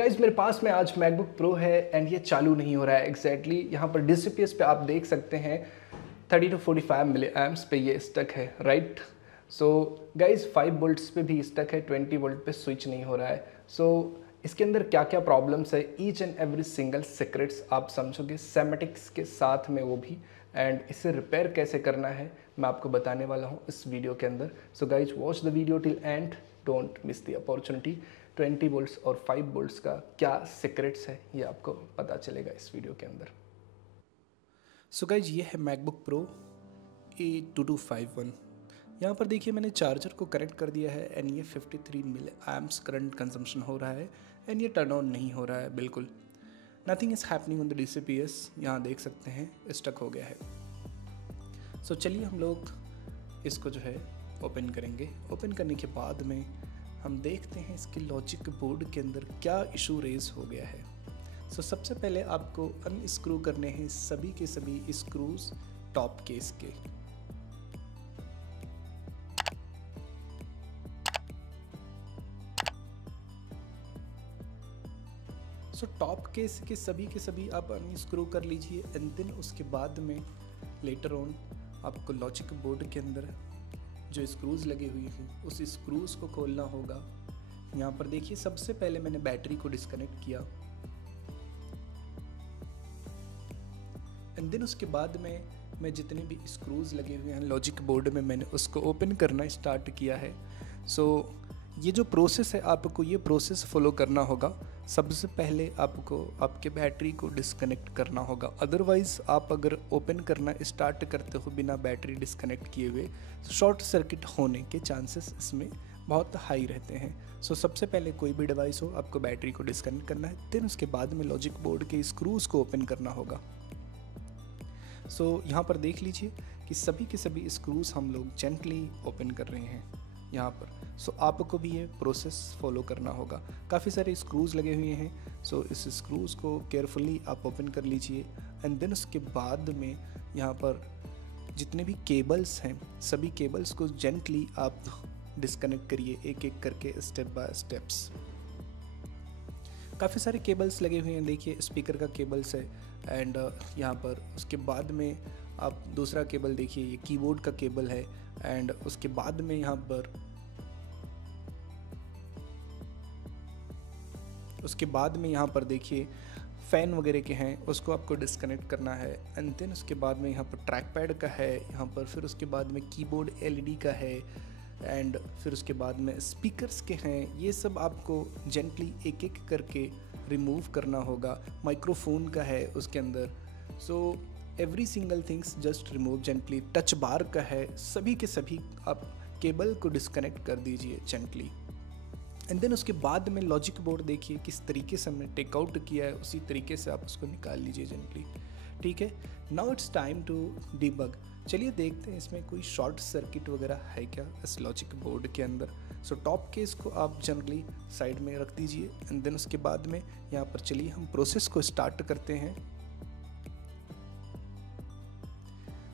Guys मेरे पास में आज मैकबुक प्रो है एंड ये चालू नहीं हो रहा है एग्जैक्टली यहाँ पर DCPS पे आप देख सकते हैं 30 to 45 मिली एम्प्स पे ये स्टक है, राइट। सो गाइज 5 वोल्ट्स पे भी स्टक है, 20 वोल्ट पे स्विच नहीं हो रहा है। सो इसके अंदर क्या क्या प्रॉब्लम्स है, each and every single secrets आप समझोगे सेमेटिक्स के साथ में वो भी, एंड इसे रिपेयर कैसे करना है मैं आपको बताने वाला हूँ इस वीडियो के अंदर। So guys watch the video till and, don't miss the opportunity. 20 volts और 5 वोल्ट्स का क्या सीक्रेट्स है ये आपको पता चलेगा इस वीडियो के अंदर। सो गाइज ये है मैकबुक प्रो A2251। यहाँ पर देखिए मैंने चार्जर को कनेक्ट कर दिया है एंड ये 53 मिली एम्प्स करंट कंजम्पशन हो रहा है एंड ये टर्न ऑन नहीं हो रहा है बिल्कुल। Nothing is happening on the DCPS, यहाँ देख सकते हैं स्टक हो गया है। सो चलिए हम लोग इसको जो है ओपन करेंगे। ओपन करने के बाद में हम देखते हैं इसके लॉजिक बोर्ड के अंदर क्या इशू रेज हो गया है। सो सबसे पहले आपको अनस्क्रू करने हैं सभी के सभी स्क्रूज टॉप केस के। सो टॉप केस के सभी आप अनस्क्रू कर लीजिए एंड देन उसके बाद में लेटर ऑन आपको लॉजिक बोर्ड के अंदर जो स्क्रूज लगे हुए हैं उस स्क्रूज को खोलना होगा। यहाँ पर देखिए सबसे पहले मैंने बैटरी को डिस्कनेक्ट किया एंड देन उसके बाद में मैं जितने भी स्क्रूज लगे हुए हैं लॉजिक बोर्ड में मैंने उसको ओपन करना स्टार्ट किया है। सो ये जो प्रोसेस है आपको ये प्रोसेस फॉलो करना होगा। सबसे पहले आपको आपके बैटरी को डिस्कनेक्ट करना होगा, अदरवाइज़ आप अगर ओपन करना स्टार्ट करते हो बिना बैटरी डिस्कनेक्ट किए हुए तो शॉर्ट सर्किट होने के चांसेस इसमें बहुत हाई रहते हैं। सो सबसे पहले कोई भी डिवाइस हो आपको बैटरी को डिस्कनेक्ट करना है, देन उसके बाद में लॉजिक बोर्ड के स्क्रूज को ओपन करना होगा। सो यहाँ पर देख लीजिए कि सभी के सभी स्क्रूज हम लोग जेंटली ओपन कर रहे हैं यहाँ पर। सो आपको भी ये प्रोसेस फॉलो करना होगा। काफ़ी सारे स्क्रूज लगे हुए हैं, सो इस स्क्रूज को केयरफुली आप ओपन कर लीजिए एंड देन उसके बाद में यहाँ पर जितने भी केबल्स हैं सभी केबल्स को जेंटली आप डिस्कनेक्ट करिए एक एक करके स्टेप बाय स्टेप्स। काफ़ी सारे केबल्स लगे हुए हैं, देखिए स्पीकर का केबल्स है एंड यहाँ पर उसके बाद में आप दूसरा केबल देखिए ये कीबोर्ड का केबल है एंड उसके बाद में यहाँ पर देखिए फ़ैन वगैरह के हैं उसको आपको डिस्कनेक्ट करना है एंड देन उसके बाद में यहाँ पर ट्रैक पैड का है यहाँ पर, फिर उसके बाद में कीबोर्ड LED का है एंड फिर उसके बाद में स्पीकर्स के हैं। ये सब आपको जेंटली एक एक करके रिमूव करना होगा। माइक्रोफोन का है उसके अंदर, so every single things just remove gently. Touch bar का है, सभी के सभी आप केबल को डिस्कनेक्ट कर दीजिए जेंटली एंड देन उसके बाद में लॉजिक बोर्ड देखिए किस तरीके से हमने टेकआउट किया है उसी तरीके से आप उसको निकाल लीजिए जेंटली, ठीक है। Now it's time to debug. चलिए देखते हैं इसमें कोई शॉर्ट सर्किट वगैरह है क्या इस लॉजिक बोर्ड के अंदर। सो टॉप केस को आप जनरली साइड में रख दीजिए एंड देन उसके बाद में यहाँ पर चलिए हम प्रोसेस को स्टार्ट करते हैं।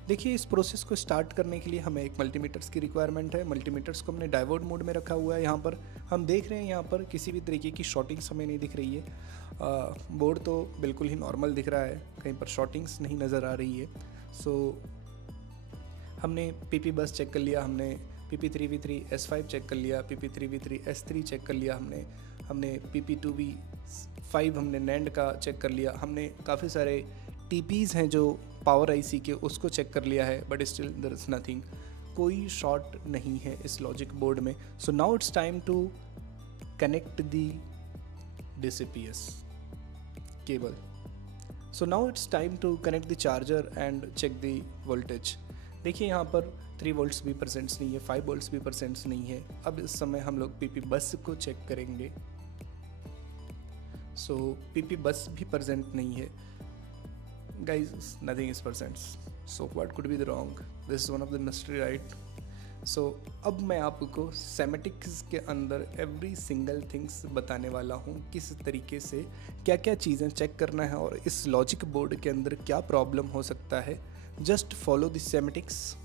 देखिए इस प्रोसेस को स्टार्ट करने के लिए हमें एक मल्टीमीटर्स की रिक्वायरमेंट है। मल्टीमीटर्स को हमने डायोड मोड में रखा हुआ है। यहाँ पर हम देख रहे हैं यहाँ पर किसी भी तरीके की शॉर्टिंग्स हमें नहीं दिख रही है। बोर्ड तो बिल्कुल ही नॉर्मल दिख रहा है, कहीं पर शॉर्टिंग्स नहीं नज़र आ रही है। सो हमने PP बस चेक कर लिया, हमने PP3V3 S5 चेक कर लिया, PP3V3 S3 चेक कर लिया, हमने PP2V5 हमने NAND का चेक कर लिया, हमने काफ़ी सारे TPs हैं जो पावर IC के उसको चेक कर लिया है, but still there is nothing. कोई शॉर्ट नहीं है इस लॉजिक बोर्ड में। So now it's time to connect the DCPS cable. So now it's time to connect the charger and check the voltage. देखिए यहाँ पर 3 वोल्ट्स भी परसेंट्स नहीं है, 5 वोल्ट्स भी परसेंट्स नहीं है। अब इस समय हम लोग PP बस को चेक करेंगे। सो PP बस भी परसेंट नहीं है guys, nothing is percents, so what could be the wrong? This is one of the mystery, right? So अब मैं आपको सेमेटिक्स के अंदर एवरी सिंगल थिंग्स बताने वाला हूँ किस तरीके से क्या क्या चीज़ें चेक करना है और इस लॉजिक बोर्ड के अंदर क्या प्रॉब्लम हो सकता है। Just follow the schematics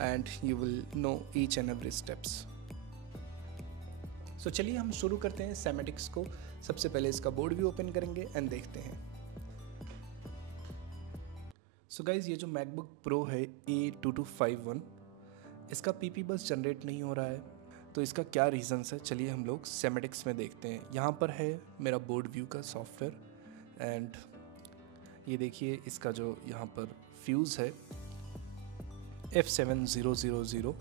and you will know each and every steps. So चलिए हम शुरू करते हैं सेमेटिक्स को। सबसे पहले इसका बोर्ड भी ओपन करेंगे एंड देखते हैं। सो गाइज, ये जो मैकबुक प्रो है A2251, इसका PP बस जनरेट नहीं हो रहा है, तो इसका क्या रीज़न्स है चलिए हम लोग सेमेटिक्स में देखते हैं। यहाँ पर है मेरा बोर्ड व्यू का सॉफ्टवेयर एंड ये देखिए इसका जो यहाँ पर फ्यूज़ है F7000,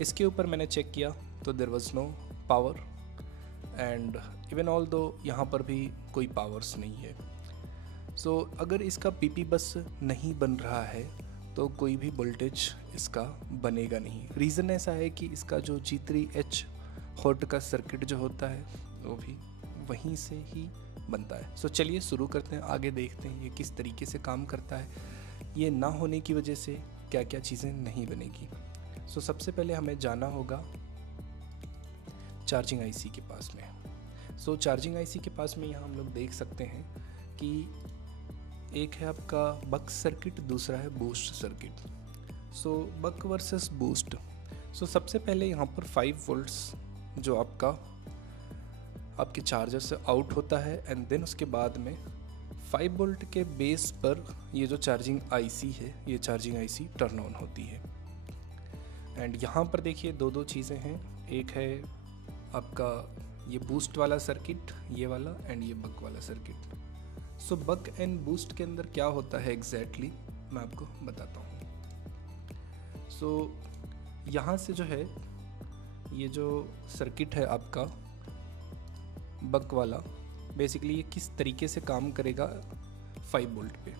इसके ऊपर मैंने चेक किया तो there was no power and even although यहाँ पर भी कोई पावर्स नहीं है। सो अगर इसका PP बस नहीं बन रहा है तो कोई भी वोल्टेज इसका बनेगा नहीं। रीज़न ऐसा है कि इसका जो G3H हॉट का सर्किट जो होता है वो भी वहीं से ही बनता है। सो चलिए शुरू करते हैं, आगे देखते हैं ये किस तरीके से काम करता है, ये ना होने की वजह से क्या क्या चीज़ें नहीं बनेगी। सो सबसे पहले हमें जाना होगा चार्जिंग आईसी के पास में। सो चार्जिंग आईसी के पास में यहाँ हम लोग देख सकते हैं कि एक है आपका बक सर्किट, दूसरा है बूस्ट सर्किट। सो बक वर्सेस बूस्ट। सो सबसे पहले यहाँ पर 5 वोल्ट्स जो आपके चार्जर से आउट होता है एंड देन उसके बाद में 5 वोल्ट के बेस पर ये जो चार्जिंग आईसी है, ये चार्जिंग आईसी टर्न ऑन होती है। एंड यहाँ पर देखिए दो चीज़ें हैं, एक है आपका ये बूस्ट वाला सर्किट, ये वाला, एंड ये बक वाला circuit. So buck and boost के अंदर क्या होता है एग्जैक्टली मैं आपको बताता हूँ। सो यहाँ से जो है ये जो सर्किट है आपका बक वाला, बेसिकली ये किस तरीके से काम करेगा 5 वोल्ट पे।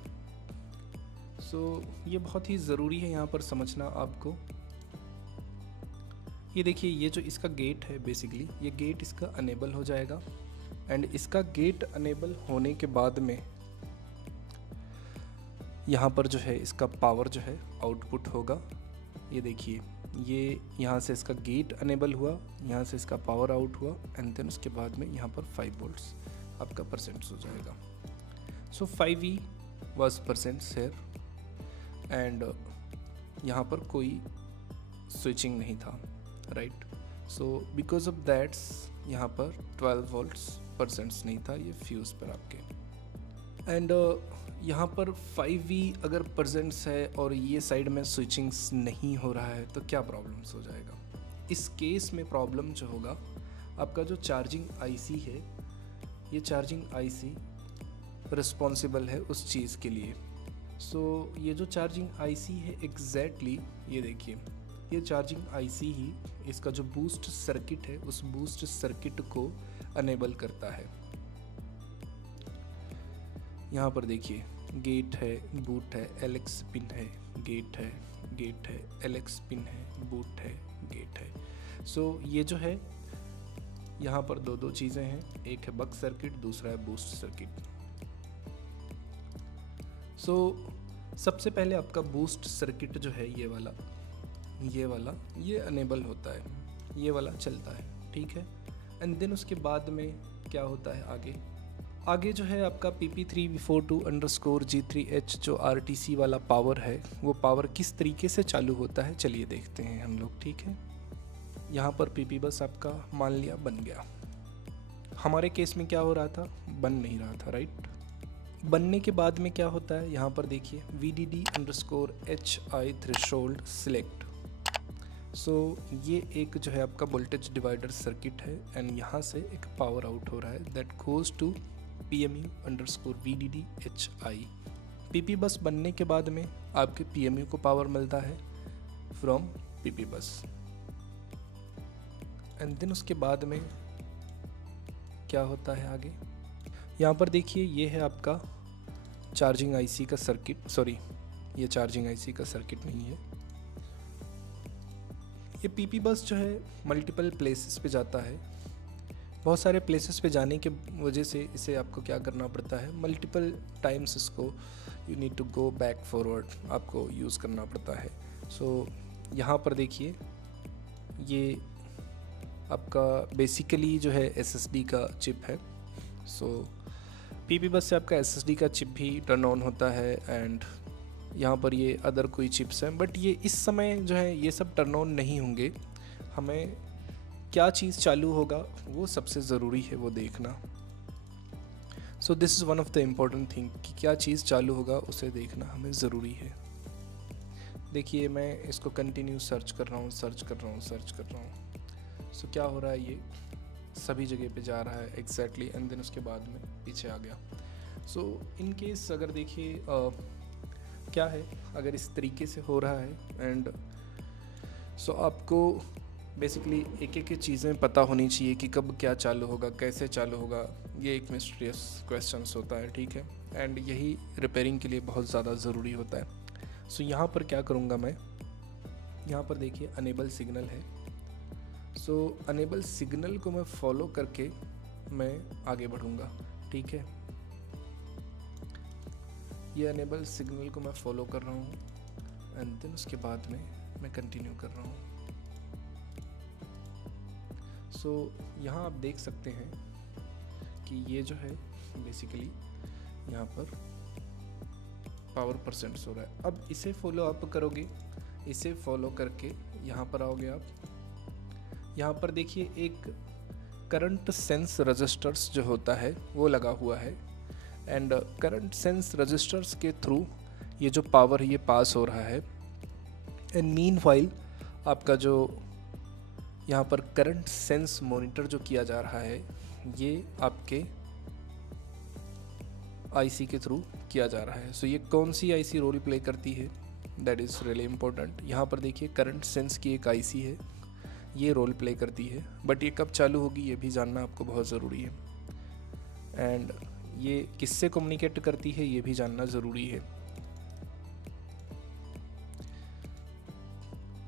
सो ये बहुत ही ज़रूरी है यहाँ पर समझना आपको। ये देखिए ये जो इसका गेट है, बेसिकली ये गेट इसका अनेबल हो जाएगा एंड इसका गेट अनेबल होने के बाद में यहाँ पर जो है इसका पावर जो है आउटपुट होगा। ये देखिए ये यहाँ से इसका गेट अनेबल हुआ, यहाँ से इसका पावर आउट हुआ एंड देन उसके बाद में यहाँ पर 5 वोल्ट्स आपका परसेंट्स हो जाएगा। So 5V was present here and यहाँ पर कोई स्विचिंग नहीं था, right. So because of that's यहाँ पर 12 वोल्ट्स परसेंट्स नहीं था ये फ्यूज़ पर आपके। एंड यहाँ पर 5V अगर परसेंट्स है और ये साइड में स्विचिंग्स नहीं हो रहा है तो क्या प्रॉब्लम्स हो जाएगा। इस केस में प्रॉब्लम जो होगा आपका जो चार्जिंग आईसी है, ये चार्जिंग आईसी रिस्पॉन्सिबल है उस चीज़ के लिए। सो ये जो चार्जिंग आईसी है एग्जैक्टली ये देखिए ये चार्जिंग आईसी ही इसका जो बूस्ट सर्किट है उस बूस्ट सर्किट को अनेबल करता है। यहाँ पर देखिए गेट है, बूट है, LX पिन है, गेट है, LX पिन है, बूट है, गेट है। सो ये जो है यहाँ पर दो चीज़ें हैं, एक है बक सर्किट, दूसरा है बूस्ट सर्किट। सो सबसे पहले आपका बूस्ट सर्किट जो है ये वाला ये अनेबल होता है, ये वाला चलता है, ठीक है। एंड देन उसके बाद में क्या होता है आगे जो है आपका PP3V42_G3H जो RTC वाला पावर है वो पावर किस तरीके से चालू होता है चलिए देखते हैं हम लोग, ठीक है। यहाँ पर PP बस आपका मान लिया बन गया। हमारे केस में क्या हो रहा था, बन नहीं रहा था, राइट। बनने के बाद में क्या होता है यहाँ पर देखिए VDD_HI थ्रेशोल्ड सिलेक्ट। सो ये एक जो है आपका वोल्टेज डिवाइडर सर्किट है एंड यहाँ से एक पावर आउट हो रहा है that goes to PMU_VDD_HI। PP बस बनने के बाद में आपके PMU को पावर मिलता है फ्रॉम PP बस एंड देन उसके बाद में क्या होता है आगे। यहाँ पर देखिए ये है आपका चार्जिंग आईसी का सर्किट, सॉरी ये चार्जिंग आईसी का सर्किट नहीं है। ये PP बस जो है मल्टीपल प्लेसेस पे जाता है, बहुत सारे प्लेसेस पे जाने के वजह से इसे आपको क्या करना पड़ता है, मल्टीपल टाइम्स इसको you need to go back forward आपको यूज़ करना पड़ता है। सो यहाँ पर देखिए ये आपका बेसिकली जो है SSD का चिप है। सो PP बस से आपका SSD का चिप भी टर्न ऑन होता है एंड यहाँ पर ये अदर कोई चिप्स हैं, बट ये इस समय जो है ये सब टर्न ऑन नहीं होंगे। हमें क्या चीज़ चालू होगा वो सबसे ज़रूरी है वो देखना। So this is one of the important thing कि क्या चीज़ चालू होगा उसे देखना हमें ज़रूरी है। देखिए मैं इसको कंटिन्यू सर्च कर रहा हूँ। सो क्या हो रहा है, ये सभी जगह पे जा रहा है एग्जैक्टली एंड देन उसके बाद में पीछे आ गया। सो इन केस अगर देखिए क्या है, अगर इस तरीके से हो रहा है एंड सो आपको बेसिकली एक एक चीज़ें पता होनी चाहिए कि कब क्या चालू होगा, कैसे चालू होगा। ये एक मिस्टीरियस क्वेश्चंस होता है, ठीक है, एंड यही रिपेयरिंग के लिए बहुत ज़्यादा ज़रूरी होता है। सो यहाँ पर क्या करूँगा मैं, यहाँ पर देखिए अनेबल सिग्नल है। सो अनेबल सिग्नल को मैं फॉलो करके मैं आगे बढ़ूँगा, ठीक है। ये अनेबल सिग्नल को मैं फॉलो कर रहा हूँ एंड देन उसके बाद में मैं कंटिन्यू कर रहा हूँ। सो यहाँ आप देख सकते हैं कि ये जो है बेसिकली यहाँ पर पावर परसेंट्स हो रहा है। अब इसे फॉलो आप करोगे, इसे फॉलो करके यहाँ पर आओगे आप। यहाँ पर देखिए एक करंट सेंस रजिस्टर्स जो होता है वो लगा हुआ है एंड करंट सेंस रजिस्टर्स के थ्रू ये जो पावर है ये पास हो रहा है। एंड मीनवाइल आपका जो यहाँ पर करंट सेंस मॉनिटर जो किया जा रहा है ये आपके आईसी के थ्रू किया जा रहा है। सो ये कौन सी आईसी रोल प्ले करती है, दैट इज़ रियली इम्पोर्टेंट। यहाँ पर देखिए करंट सेंस की एक आईसी है, ये रोल प्ले करती है, बट ये कब चालू होगी ये भी जानना आपको बहुत ज़रूरी है। एंड ये किससे कम्युनिकेट करती है ये भी जानना ज़रूरी है।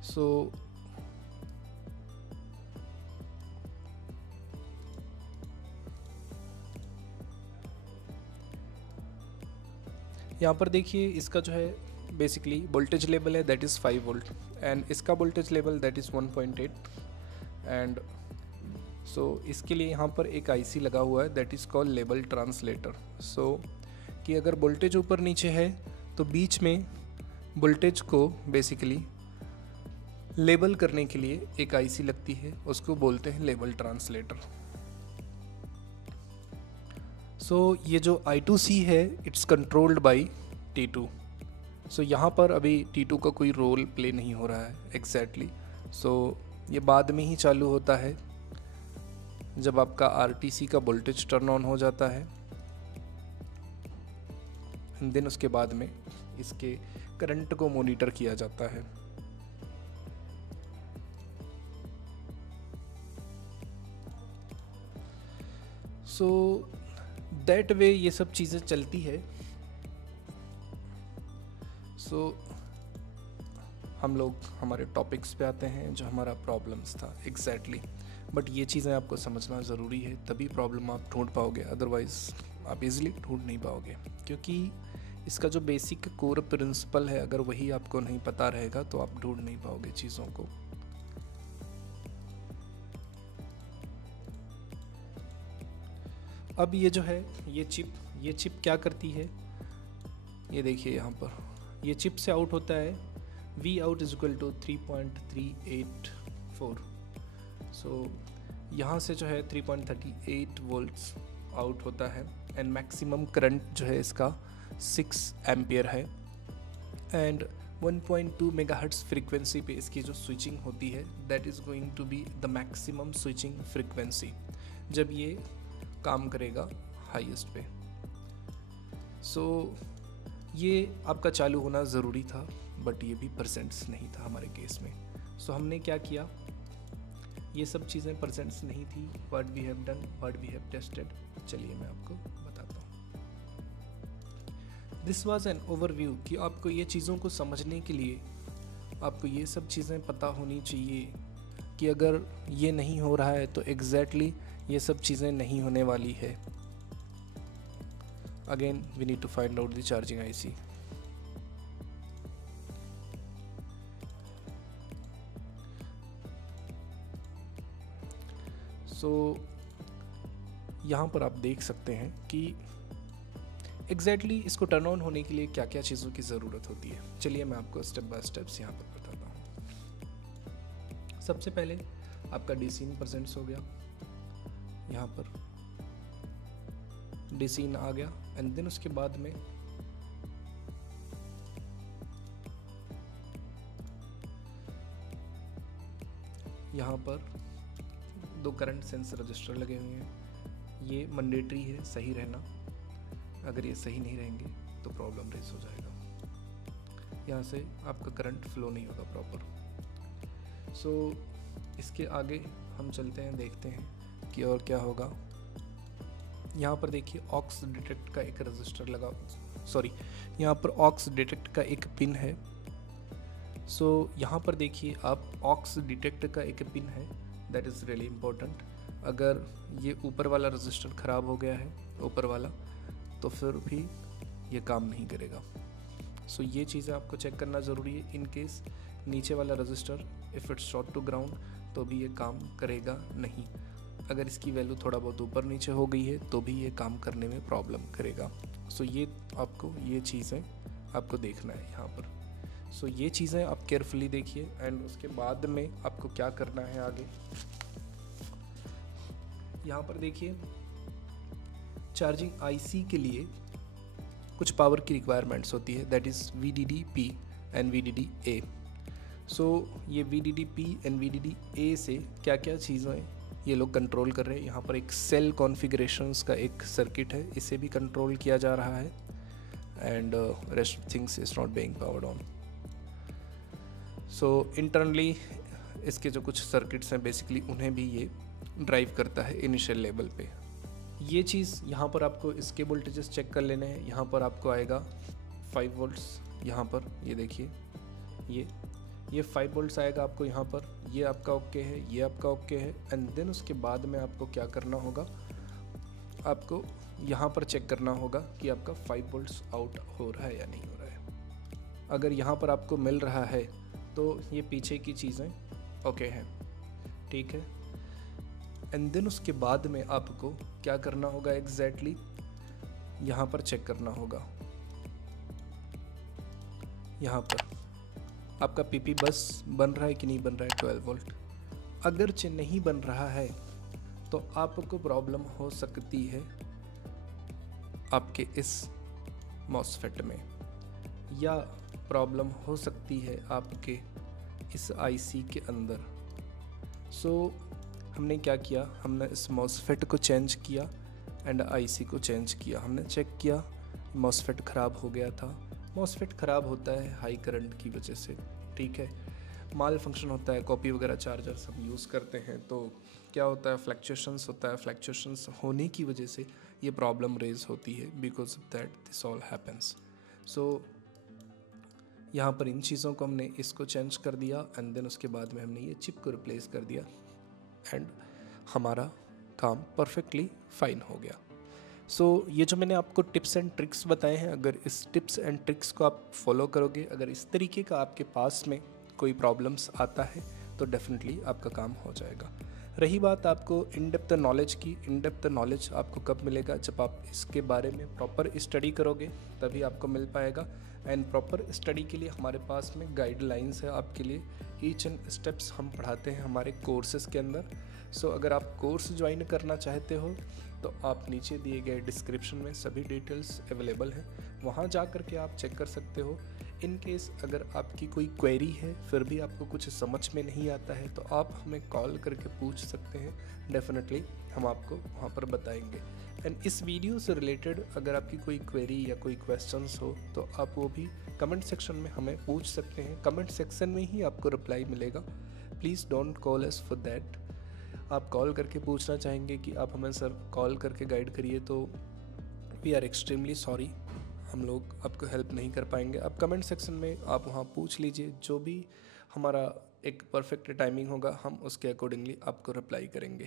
सो यहाँ पर देखिए इसका जो है बेसिकली वोल्टेज लेवल है दैट इज़ 5 वोल्ट एंड इसका voltage level that is 1.8 and so इसके लिए यहाँ पर एक आईसी लगा हुआ है that is called level translator. So कि अगर वोल्टेज ऊपर नीचे है तो बीच में वोल्टेज को बेसिकली लेबल करने के लिए एक आईसी लगती है, उसको बोलते हैं लेवल ट्रांसलेटर। सो ये जो I2C है इट्स कंट्रोल्ड बाय T2। सो यहाँ पर अभी T2 का कोई रोल प्ले नहीं हो रहा है एग्जैक्टली। सो ये बाद में ही चालू होता है जब आपका RTC का वोल्टेज टर्न ऑन हो जाता है एंड देन उसके बाद में इसके करंट को मॉनिटर किया जाता है। सो दैट वे ये सब चीज़ें चलती है। सो हम लोग हमारे टॉपिक्स पे आते हैं जो हमारा प्रॉब्लम्स था एग्जैक्टली। बट ये चीज़ें आपको समझना ज़रूरी है, तभी प्रॉब्लम आप ढूंढ पाओगे, अदरवाइज़ आप इजीली ढूंढ नहीं पाओगे। क्योंकि इसका जो बेसिक कोर प्रिंसिपल है अगर वही आपको नहीं पता रहेगा तो आप ढूंढ नहीं पाओगे चीज़ों को। अब ये जो है ये चिप क्या करती है, ये देखिए यहाँ पर ये चिप से आउट होता है V out is equal to 3.384। So यहाँ से जो है 3.38 वोल्ट्स आउट होता है एंड मैक्सिमम करंट जो है इसका 6 एम्पियर है एंड 1.2 मेगाहर्ट्ज़ फ्रीक्वेंसी पे इसकी जो स्विचिंग होती है that is going to be the maximum switching frequency जब ये काम करेगा हाईएस्ट पे। सो ये आपका चालू होना ज़रूरी था बट ये भी परसेंट्स नहीं था हमारे केस में। सो हमने क्या किया, ये सब चीज़ें परसेंट्स नहीं थी, what we have done, what we have tested. चलिए मैं आपको बताता हूँ। दिस वाज एन ओवरव्यू कि आपको ये चीज़ों को समझने के लिए आपको ये सब चीज़ें पता होनी चाहिए कि अगर ये नहीं हो रहा है तो एग्जैक्टली ये सब चीज़ें नहीं होने वाली है। Again we need to find out the charging IC. So यहाँ पर आप देख सकते हैं कि एग्जैक्टली इसको टर्न ऑन होने के लिए क्या क्या चीज़ों की ज़रूरत होती है। चलिए मैं आपको स्टेप बाय स्टेप्स यहाँ पर बताता हूँ। सबसे पहले आपका DC इन परसेंट्स हो गया, यहाँ पर DC इन आ गया एंड देन उसके बाद में यहाँ पर 2 करंट सेंस रजिस्टर लगे हुए हैं। ये मैंडेटरी है सही रहना, अगर ये सही नहीं रहेंगे तो प्रॉब्लम रेस हो जाएगा, यहाँ से आपका करंट फ्लो नहीं होगा प्रॉपर। सो इसके आगे हम चलते हैं, देखते हैं कि और क्या होगा। यहाँ पर देखिए ऑक्स डिटेक्ट का एक रजिस्टर लगा, सॉरी यहाँ पर ऑक्स डिटेक्ट का एक पिन है। सो यहाँ पर देखिए आप ऑक्स डिटेक्ट का एक पिन है, दैट इज़ रियली इम्पोर्टेंट। अगर ये ऊपर वाला रजिस्टर ख़राब हो गया है, ऊपर वाला, तो फिर भी ये काम नहीं करेगा। सो ये चीज़ें आपको चेक करना ज़रूरी है। इन केस नीचे वाला resistor if it's short to ground तो भी ये काम करेगा नहीं। अगर इसकी वैल्यू थोड़ा बहुत ऊपर नीचे हो गई है तो भी ये काम करने में प्रॉब्लम करेगा। सो ये आपको ये चीज़ें आपको देखना है यहाँ पर। सो ये चीज़ें आप केयरफुली देखिए एंड उसके बाद में आपको क्या करना है आगे। यहाँ पर देखिए चार्जिंग आईसी के लिए कुछ पावर की रिक्वायरमेंट्स होती है, that is VDD-P and VDD-A। सो ये VDD-P एंड VDD-A से क्या क्या चीज़ें ये लोग कंट्रोल कर रहे हैं। यहाँ पर एक सेल कॉन्फ़िगरेशंस का एक सर्किट है, इसे भी कंट्रोल किया जा रहा है and rest things is not being powered on. So internally इसके जो कुछ सर्किट्स हैं बेसिकली उन्हें भी ये ड्राइव करता है इनिशियल लेवल पे। ये चीज़ यहाँ पर आपको इसके वोल्टेजेस चेक कर लेने हैं। यहाँ पर आपको आएगा 5 वोल्ट्स, यहाँ पर ये देखिए ये 5 वोल्ट्स आएगा आपको यहाँ पर। ये आपका ओके है, ये आपका ओके है एंड देन उसके बाद में आपको क्या करना होगा, आपको यहाँ पर चेक करना होगा कि आपका 5 वोल्ट्स आउट हो रहा है या नहीं हो रहा है। अगर यहाँ पर आपको मिल रहा है तो ये पीछे की चीज़ें ओके हैं, ठीक है। एंड देन उसके बाद में आपको क्या करना होगा एग्जैक्टली, यहाँ पर चेक करना होगा। यहाँ पर आपका PP बस बन रहा है कि नहीं बन रहा है 12 वोल्ट। अगर नहीं बन रहा है तो आपको प्रॉब्लम हो सकती है आपके इस मॉसफेट में, या प्रॉब्लम हो सकती है आपके इस IC के अंदर। सो हमने क्या किया, हमने इस मॉसफेट को चेंज किया एंड IC को चेंज किया। हमने चेक किया मॉसफेट ख़राब हो गया था। मॉसफेट ख़राब होता है हाई करंट की वजह से, ठीक है। माल फंक्शन होता है, कॉपी वगैरह चार्जर्स हम यूज़ करते हैं तो क्या होता है, फ्लक्चुएशंस होता है। फ्लक्चुएशंस होने की वजह से ये प्रॉब्लम रेज होती है, because of that this all happens. So यहाँ पर इन चीज़ों को हमने इसको चेंज कर दिया एंड देन उसके बाद में हमने ये चिप को रिप्लेस कर दिया एंड हमारा काम परफेक्टली फाइन हो गया। सो ये जो मैंने आपको टिप्स एंड ट्रिक्स बताए हैं, अगर इस टिप्स एंड ट्रिक्स को आप फॉलो करोगे, अगर इस तरीके का आपके पास में कोई प्रॉब्लम्स आता है तो डेफिनेटली आपका काम हो जाएगा। रही बात आपको इन डेप्थ नॉलेज की, इन डेप्थ नॉलेज आपको कब मिलेगा, जब आप इसके बारे में प्रॉपर स्टडी करोगे तभी आपको मिल पाएगा। एंड प्रॉपर स्टडी के लिए हमारे पास में गाइडलाइंस है आपके लिए, ईच एंड स्टेप्स हम पढ़ाते हैं हमारे कोर्सेज़ के अंदर। सो अगर आप कोर्स ज्वाइन करना चाहते हो तो आप नीचे दिए गए डिस्क्रिप्शन में सभी डिटेल्स अवेलेबल हैं, वहाँ जा कर के आप चेक कर सकते हो। इन केस अगर आपकी कोई क्वेरी है फिर भी आपको कुछ समझ में नहीं आता है तो आप हमें कॉल करके पूछ सकते हैं, डेफिनेटली हम आपको वहाँ पर बताएंगे। एंड इस वीडियो से रिलेटेड अगर आपकी कोई क्वेरी या कोई क्वेश्चंस हो तो आप वो भी कमेंट सेक्शन में हमें पूछ सकते हैं। कमेंट सेक्शन में ही आपको रिप्लाई मिलेगा, please don't call us for that. आप कॉल करके पूछना चाहेंगे कि आप हमें सर कॉल करके गाइड करिए तो वी आर एक्सट्रीमली सॉरी, हम लोग आपको हेल्प नहीं कर पाएंगे। आप कमेंट सेक्शन में आप वहाँ पूछ लीजिए, जो भी हमारा एक परफेक्ट टाइमिंग होगा हम उसके अकॉर्डिंगली आपको रिप्लाई करेंगे।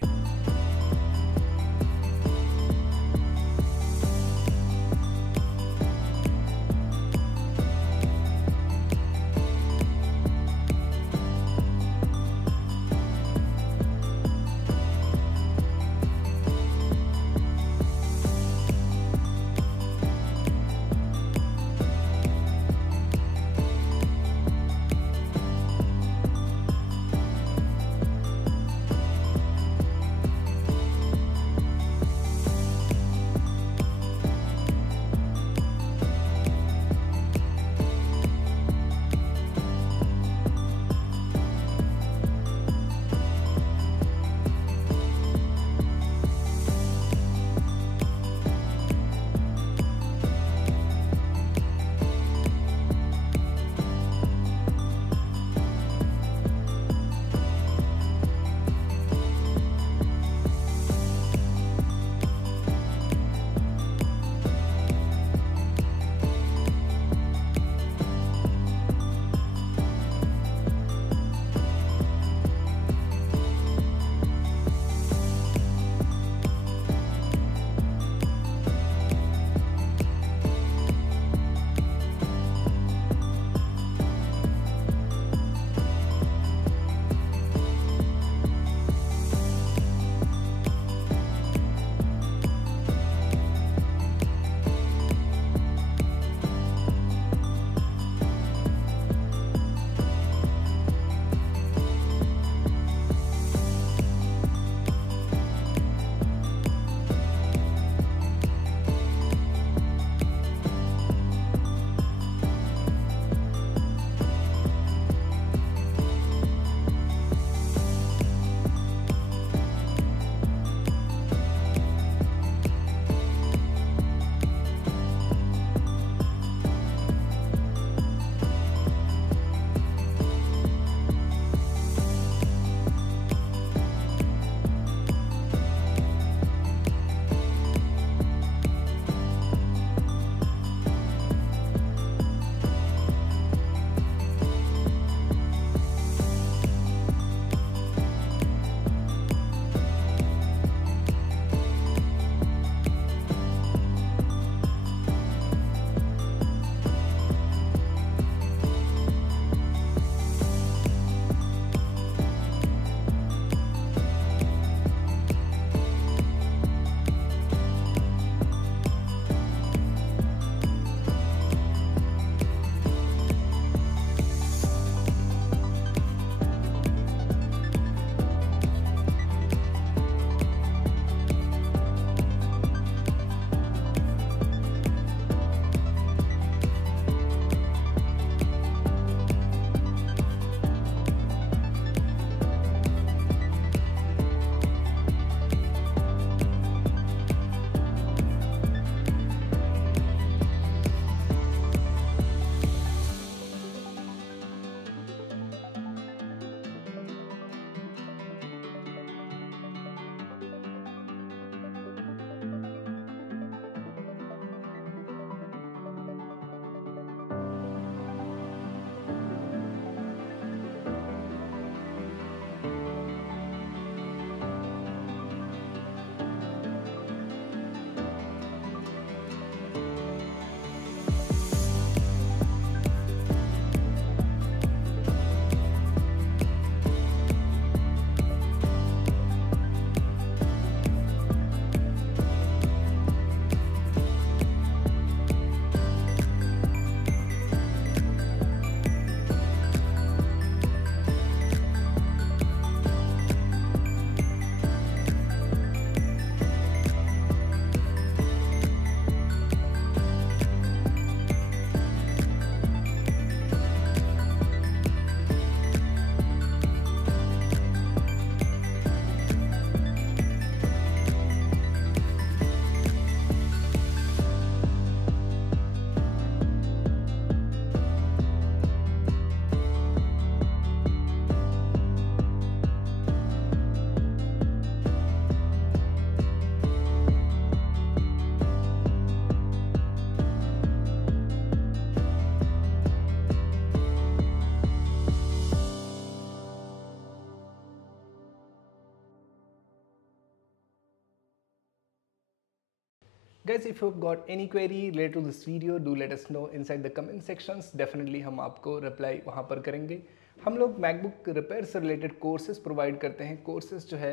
Guys, if you've got any query related to this video, do let us know inside the comment sections. Definitely हम आपको रिप्लाई वहाँ पर करेंगे। हम लोग मैकबुक रिपेयर से रिलेटेड कोर्सेज प्रोवाइड करते हैं। कोर्सेज जो है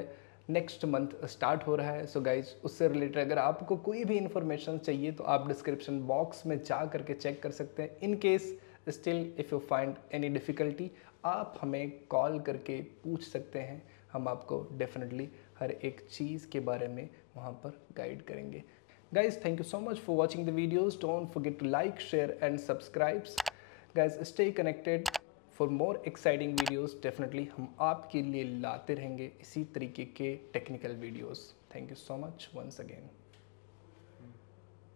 नेक्स्ट मंथ स्टार्ट हो रहा है। सो गाइज, उससे रिलेटेड अगर आपको कोई भी इन्फॉर्मेशन चाहिए तो आप डिस्क्रिप्शन बॉक्स में जा करके चेक कर सकते हैं। In case still if you find any difficulty, आप हमें कॉल करके पूछ सकते हैं। हम आपको डेफिनेटली हर एक चीज़ के बारे में वहाँ पर गाइड करेंगे। Guys, thank you so much for watching the videos. Don't forget to like, share and subscribe. Guys, stay connected for more exciting videos. Definitely हम आपके लिए लाते रहेंगे इसी तरीके के technical videos. Thank you so much once again.